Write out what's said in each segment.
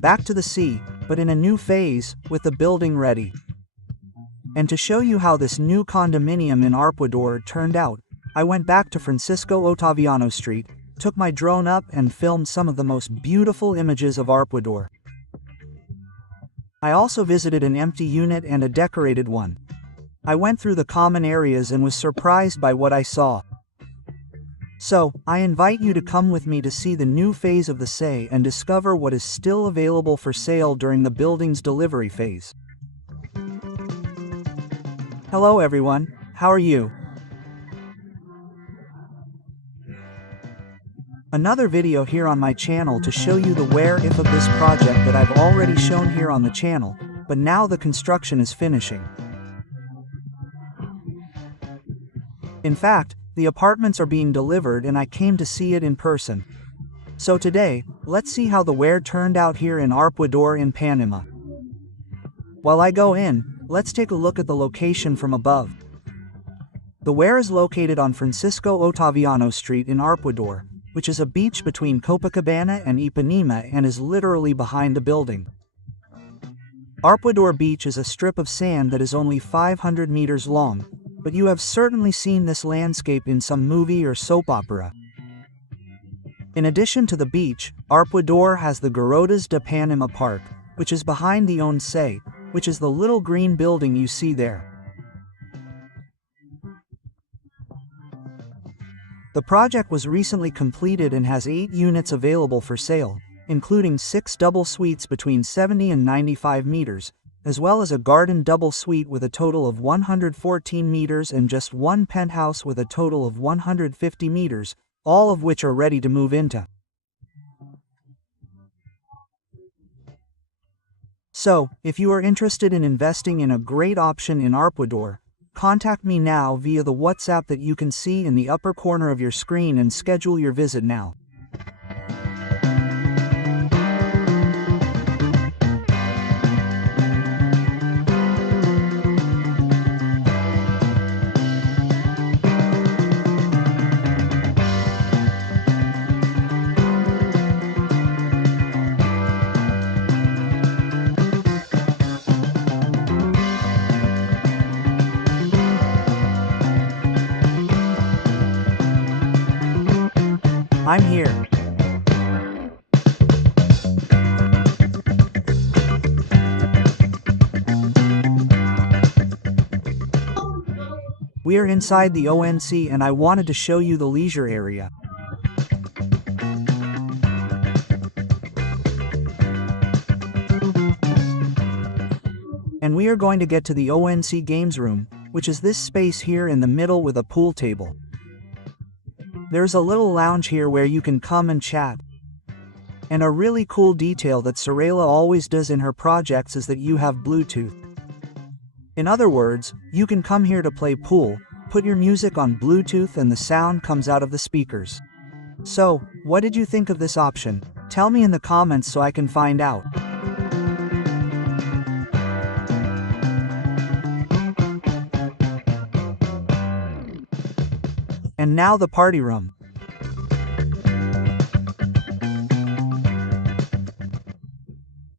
back to the sea, but in a new phase, with the building ready. And to show you how this new condominium in Arpoador turned out, I went back to Francisco Ottaviano Street, took my drone up and filmed some of the most beautiful images of Arpoador. I also visited an empty unit and a decorated one. I went through the common areas and was surprised by what I saw. So, I invite you to come with me to see the new phase of the SE and discover what is still available for sale during the building's delivery phase. Hello everyone, how are you? Another video here on my channel to show you the where-if of this project that I've already shown here on the channel, but now the construction is finishing. In fact, the apartments are being delivered and I came to see it in person. So today, let's see how the where turned out here in Arpoador in Panama. While I go in, let's take a look at the location from above. The where is located on Francisco Ottaviano Street in Arpoador, which is a beach between Copacabana and Ipanema and is literally behind the building. Arpoador Beach is a strip of sand that is only 500 meters long, but you have certainly seen this landscape in some movie or soap opera. In addition to the beach, Arpoador has the Garotas de Panama Park, which is behind the ONCE, which is the little green building you see there. The project was recently completed and has 8 units available for sale, including 6 double suites between 70 and 95 meters, as well as a garden double suite with a total of 114 meters and just 1 penthouse with a total of 150 meters, all of which are ready to move into. So, if you are interested in investing in a great option in Arpoador, contact me now via the WhatsApp that you can see in the upper corner of your screen and schedule your visit now. I'm here. We are inside the ONCE and I wanted to show you the leisure area. And we are going to get to the ONCE Games Room, which is this space here in the middle with a pool table. There's a little lounge here where you can come and chat. And a really cool detail that Sorella always does in her projects is that you have Bluetooth. In other words, you can come here to play pool, put your music on Bluetooth and the sound comes out of the speakers. So, what did you think of this option? Tell me in the comments so I can find out. And now the party room.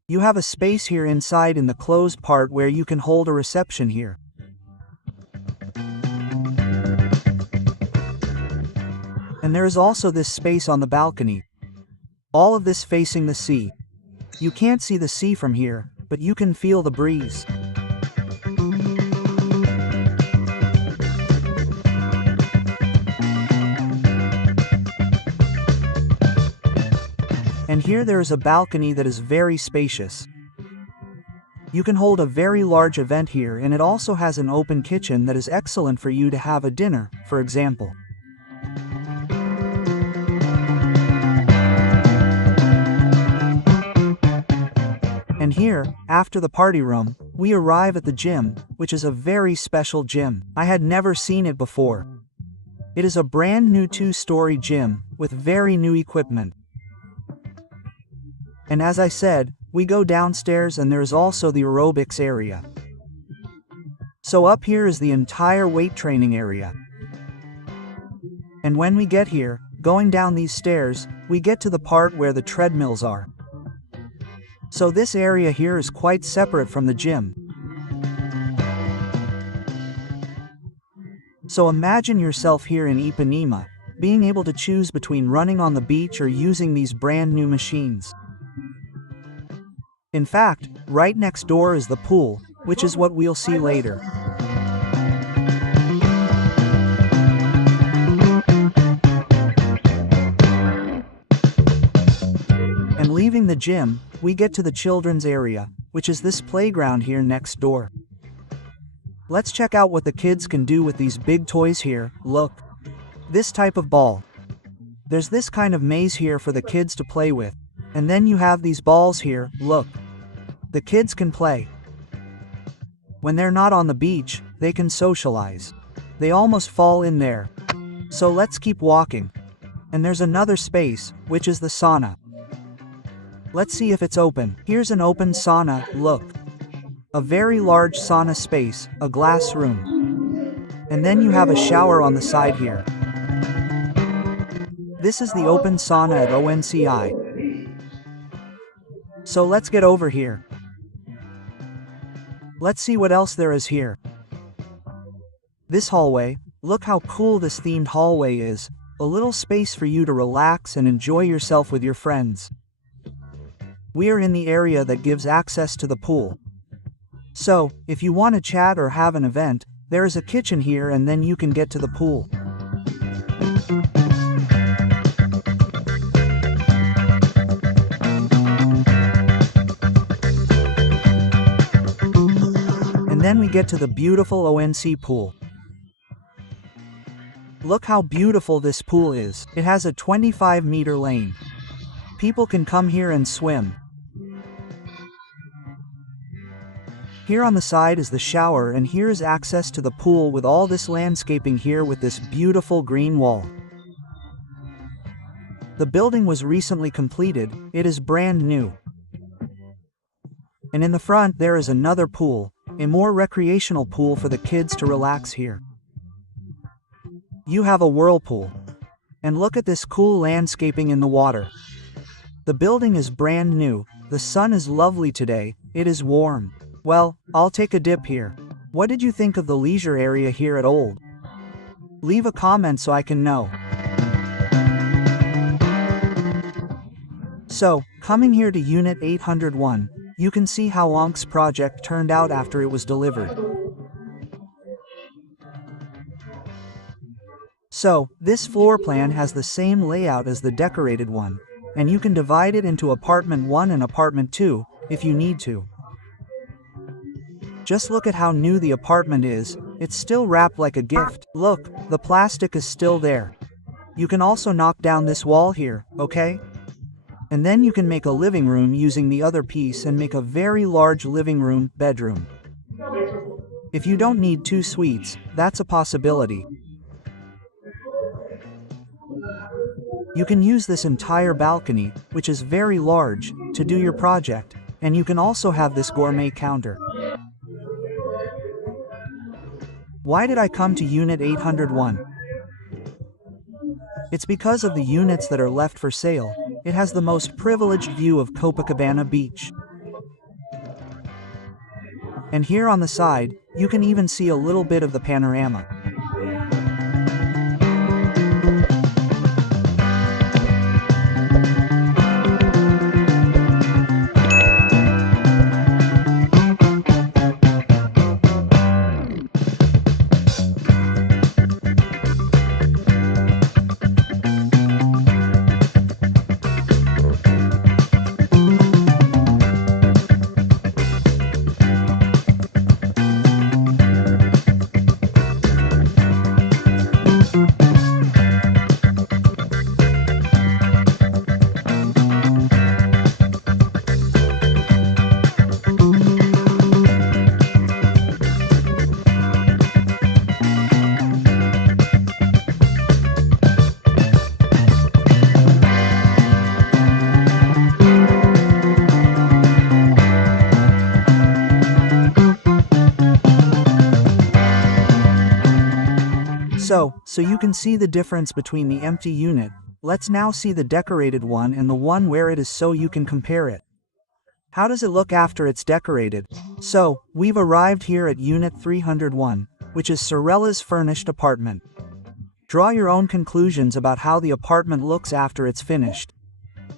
You have a space here inside in the closed part where you can hold a reception here. And there is also this space on the balcony. All of this facing the sea. You can't see the sea from here, but you can feel the breeze. And here there is a balcony that is very spacious. You can hold a very large event here and it also has an open kitchen that is excellent for you to have a dinner, for example. And here, after the party room, we arrive at the gym, which is a very special gym. I had never seen it before. It is a brand new 2-story gym, with very new equipment. And as I said, we go downstairs and there is also the aerobics area. So up here is the entire weight training area. And when we get here, going down these stairs, we get to the part where the treadmills are. So this area here is quite separate from the gym. So imagine yourself here in Ipanema, being able to choose between running on the beach or using these brand new machines. In fact, right next door is the pool, which is what we'll see later. And leaving the gym, we get to the children's area, which is this playground here next door. Let's check out what the kids can do with these big toys here. Look. This type of ball. There's this kind of maze here for the kids to play with. And then you have these balls here. Look. The kids can play. When they're not on the beach, they can socialize. They almost fall in there. So let's keep walking. And there's another space, which is the sauna. Let's see if it's open. Here's an open sauna. Look. A very large sauna space, a glass room. And then you have a shower on the side here. This is the open sauna at ONCI. So let's get over here. Let's see what else there is here. This hallway, look how cool this themed hallway is. A little space for you to relax and enjoy yourself with your friends. We are in the area that gives access to the pool. So, if you want to chat or have an event, there is a kitchen here and then you can get to the pool. And then we get to the beautiful ONC pool. Look how beautiful this pool is. It has a 25-meter lane. People can come here and swim. Here on the side is the shower and here is access to the pool with all this landscaping here with this beautiful green wall. The building was recently completed, it is brand new. And in the front there is another pool, a more recreational pool for the kids to relax here. You have a whirlpool. And look at this cool landscaping in the water. The building is brand new, the sun is lovely today, it is warm. Well, I'll take a dip here. What did you think of the leisure area here at Old? Leave a comment so I can know. So, coming here to Unit 801, you can see how Onk's project turned out after it was delivered. So, this floor plan has the same layout as the decorated one, and you can divide it into apartment 1 and apartment 2, if you need to. Just look at how new the apartment is, it's still wrapped like a gift. Look, the plastic is still there. You can also knock down this wall here, okay? And then you can make a living room using the other piece and make a very large living room, bedroom. If you don't need 2 suites, that's a possibility. You can use this entire balcony, which is very large, to do your project, and you can also have this gourmet counter. Why did I come to Unit 801? It's because of the units that are left for sale. It has the most privileged view of Copacabana Beach. And here on the side, you can even see a little bit of the panorama. So you can see the difference between the empty unit. Let's now see the decorated one and the one where it is so you can compare it. How does it look after it's decorated? So, we've arrived here at Unit 301, which is Sorella's furnished apartment. Draw your own conclusions about how the apartment looks after it's finished.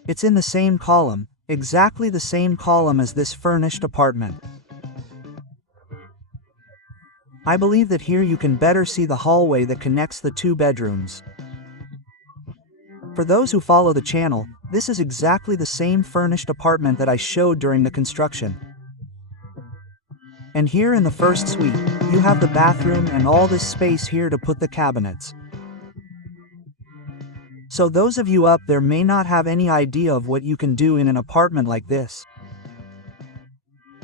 It's in the same column, exactly the same column as this furnished apartment. I believe that here you can better see the hallway that connects the two bedrooms. For those who follow the channel, this is exactly the same furnished apartment that I showed during the construction. And here in the first suite, you have the bathroom and all this space here to put the cabinets. So those of you up there may not have any idea of what you can do in an apartment like this.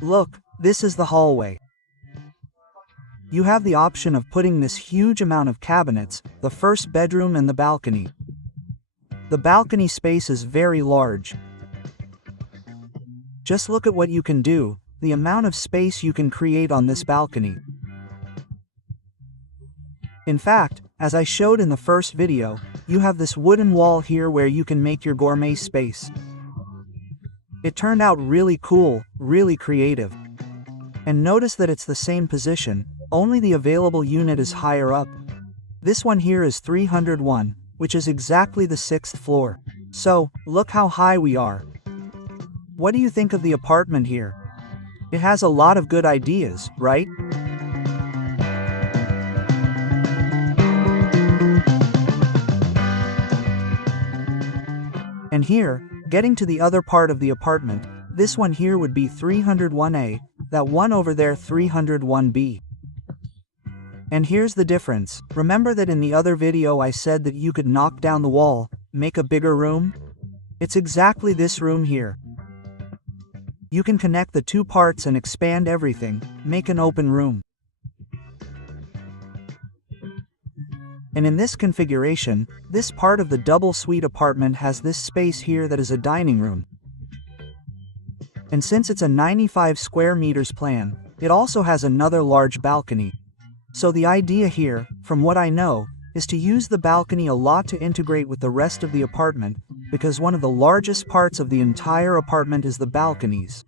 Look, this is the hallway. You have the option of putting this huge amount of cabinets, the first bedroom and the balcony. The balcony space is very large. Just look at what you can do, the amount of space you can create on this balcony. In fact, as I showed in the first video, you have this wooden wall here where you can make your gourmet space. It turned out really cool, really creative. And notice that it's the same position, only the available unit is higher up. This one here is 301, which is exactly the 6th floor. So, look how high we are. What do you think of the apartment here? It has a lot of good ideas, right? And here, getting to the other part of the apartment, this one here would be 301A, that one over there 301B. And here's the difference. Remember that in the other video I said that you could knock down the wall, make a bigger room? It's exactly this room here. You can connect the two parts and expand everything, make an open room. And in this configuration, this part of the double suite apartment has this space here that is a dining room. And since it's a 95 square meters plan, it also has another large balcony. So the idea here, from what I know, is to use the balcony a lot to integrate with the rest of the apartment, because one of the largest parts of the entire apartment is the balconies.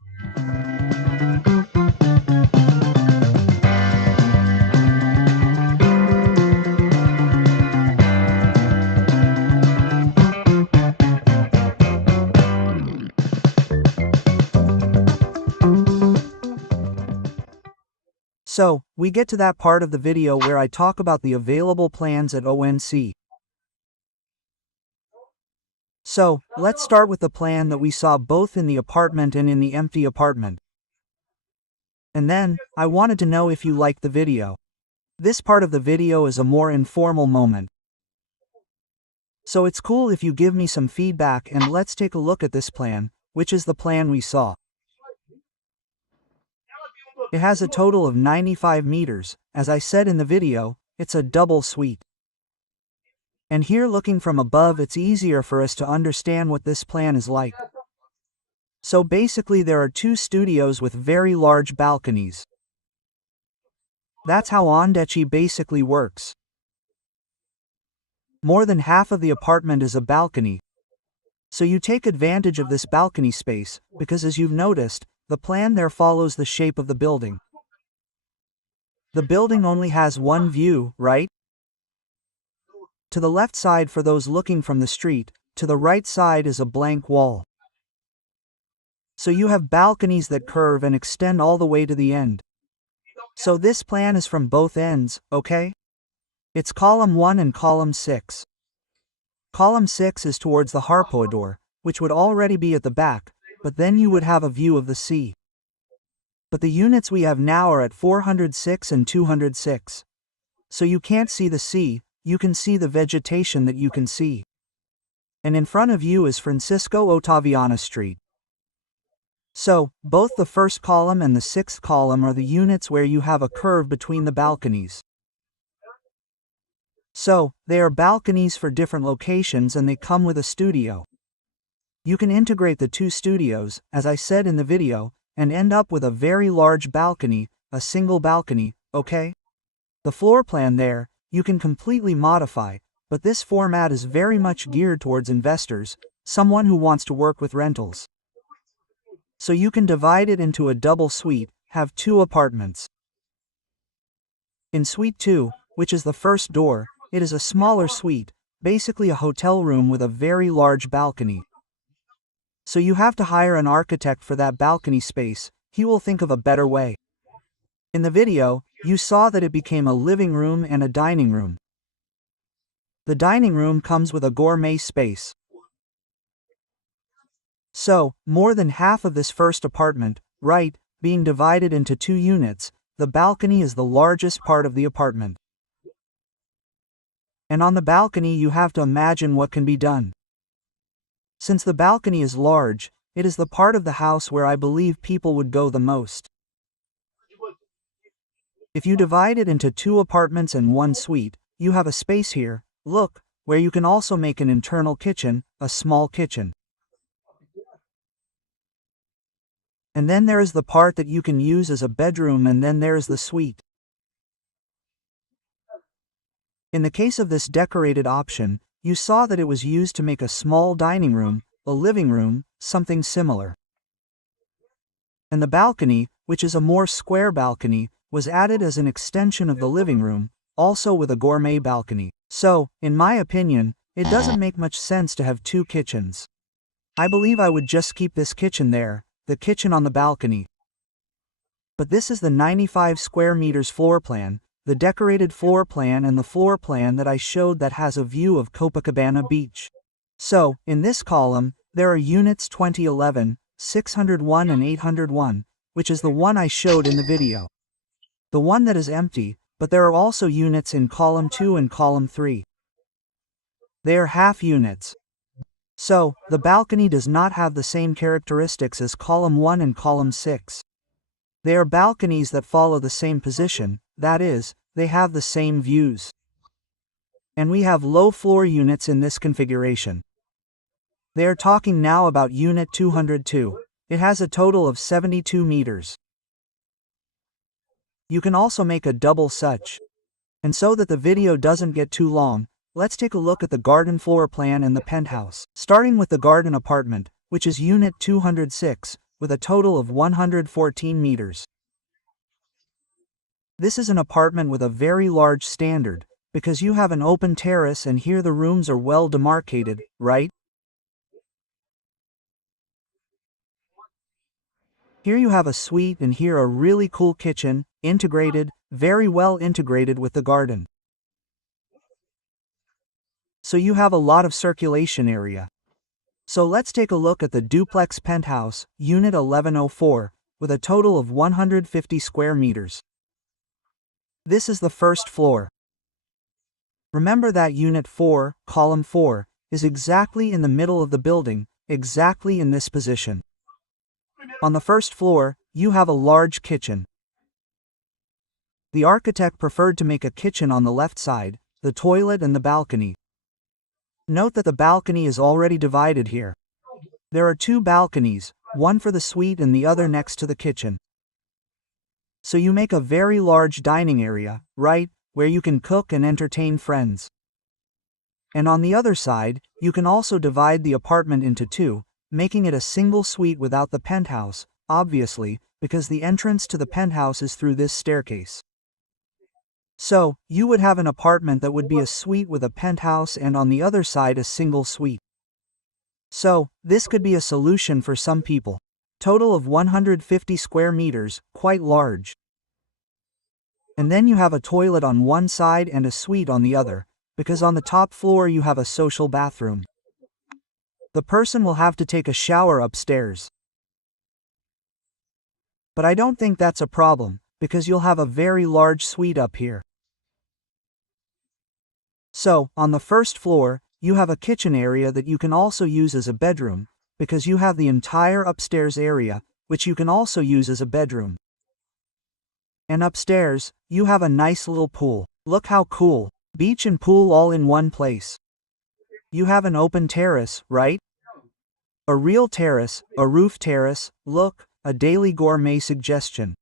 So, we get to that part of the video where I talk about the available plans at ONC. So, let's start with the plan that we saw both in the apartment and in the empty apartment. And then, I wanted to know if you liked the video. This part of the video is a more informal moment. So it's cool if you give me some feedback, and let's take a look at this plan, which is the plan we saw. It has a total of 95 meters. As I said in the video, it's a double suite. And here looking from above, it's easier for us to understand what this plan is like. So basically there are two studios with very large balconies. That's how Ondechi basically works. More than half of the apartment is a balcony. So you take advantage of this balcony space, because as you've noticed, the plan there follows the shape of the building. The building only has one view, right? To the left side for those looking from the street, to the right side is a blank wall. So you have balconies that curve and extend all the way to the end. So this plan is from both ends, okay? It's column 1 and column 6. Column 6 is towards the Arpoador, which would already be at the back, but then you would have a view of the sea. But the units we have now are at 406 and 206. So you can't see the sea, you can see the vegetation that you can see. And in front of you is Francisco Ottaviano Street. So, both the first column and the 6th column are the units where you have a curve between the balconies. So, they are balconies for different locations and they come with a studio. You can integrate the two studios, as I said in the video, and end up with a very large balcony, a single balcony, okay? The floor plan there, you can completely modify, but this format is very much geared towards investors, someone who wants to work with rentals. So you can divide it into a double suite, have 2 apartments. In Suite 2, which is the first door, it is a smaller suite, basically a hotel room with a very large balcony. So you have to hire an architect for that balcony space. He will think of a better way. In the video, you saw that it became a living room and a dining room. The dining room comes with a gourmet space. So, more than half of this first apartment, right, being divided into 2 units, the balcony is the largest part of the apartment. And on the balcony you have to imagine what can be done. Since the balcony is large, it is the part of the house where I believe people would go the most. If you divide it into 2 apartments and 1 suite, you have a space here, look, where you can also make an internal kitchen, a small kitchen. And then there is the part that you can use as a bedroom, and then there is the suite. In the case of this decorated option, you saw that it was used to make a small dining room, a living room, something similar. And the balcony, which is a more square balcony, was added as an extension of the living room, also with a gourmet balcony. So, in my opinion, it doesn't make much sense to have 2 kitchens. I believe I would just keep this kitchen there, the kitchen on the balcony. But this is the 95 square meters floor plan, the decorated floor plan, and the floor plan that I showed that has a view of Copacabana Beach. So, in this column, there are units 2011, 601 and 801, which is the one I showed in the video. The one that is empty, but there are also units in column 2 and column 3. They are half units. So, the balcony does not have the same characteristics as column 1 and column 6. They are balconies that follow the same position, that is, they have the same views. And we have low floor units in this configuration. They are talking now about unit 202. It has a total of 72 meters. You can also make a double such. And so that the video doesn't get too long, let's take a look at the garden floor plan and the penthouse. Starting with the garden apartment, which is unit 206, with a total of 114 meters. This is an apartment with a very large standard, because you have an open terrace and here the rooms are well demarcated, right? Here you have a suite and here a really cool kitchen, integrated, very well integrated with the garden. So you have a lot of circulation area. So let's take a look at the duplex penthouse, unit 1104, with a total of 150 square meters. This is the first floor. Remember that unit 4, column 4, is exactly in the middle of the building, exactly in this position. On the first floor, you have a large kitchen. The architect preferred to make a kitchen on the left side, the toilet and the balcony. Note that the balcony is already divided here. There are 2 balconies, one for the suite and the other next to the kitchen. So you make a very large dining area, right, where you can cook and entertain friends. And on the other side, you can also divide the apartment into 2, making it a single suite without the penthouse, obviously, because the entrance to the penthouse is through this staircase. So, you would have an apartment that would be a suite with a penthouse and on the other side a single suite. So, this could be a solution for some people. Total of 150 square meters, quite large. And then you have a toilet on one side and a suite on the other, because on the top floor you have a social bathroom. The person will have to take a shower upstairs. But I don't think that's a problem, because you'll have a very large suite up here. So, on the first floor, you have a kitchen area that you can also use as a bedroom, because you have the entire upstairs area, which you can also use as a bedroom. And upstairs, you have a nice little pool. Look how cool. Beach and pool all in one place. You have an open terrace, right? A real terrace, a roof terrace, look, a daily gourmet suggestion.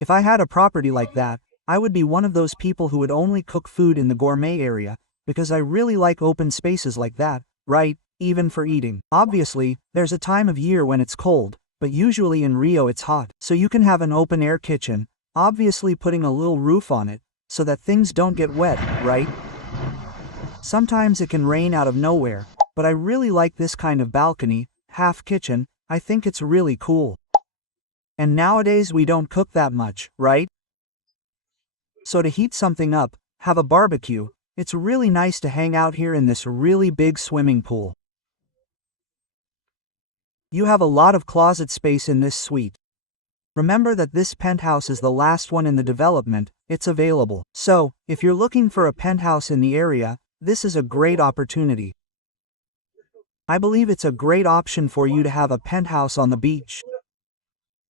If I had a property like that, I would be one of those people who would only cook food in the gourmet area, because I really like open spaces like that, right, even for eating. Obviously, there's a time of year when it's cold, but usually in Rio it's hot. So you can have an open-air kitchen, obviously putting a little roof on it, so that things don't get wet, right? Sometimes it can rain out of nowhere, but I really like this kind of balcony, half kitchen. I think it's really cool. And nowadays we don't cook that much, right? So to heat something up, have a barbecue, it's really nice to hang out here in this really big swimming pool. You have a lot of closet space in this suite. Remember that this penthouse is the last one in the development, it's available. So, if you're looking for a penthouse in the area, this is a great opportunity. I believe it's a great option for you to have a penthouse on the beach.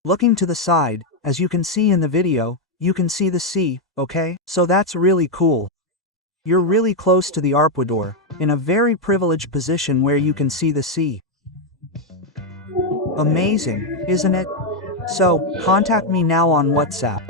Looking to the side, as you can see in the video, you can see the sea, okay? So that's really cool. You're really close to the Arpoador, in a very privileged position where you can see the sea. Amazing, isn't it? So, contact me now on WhatsApp.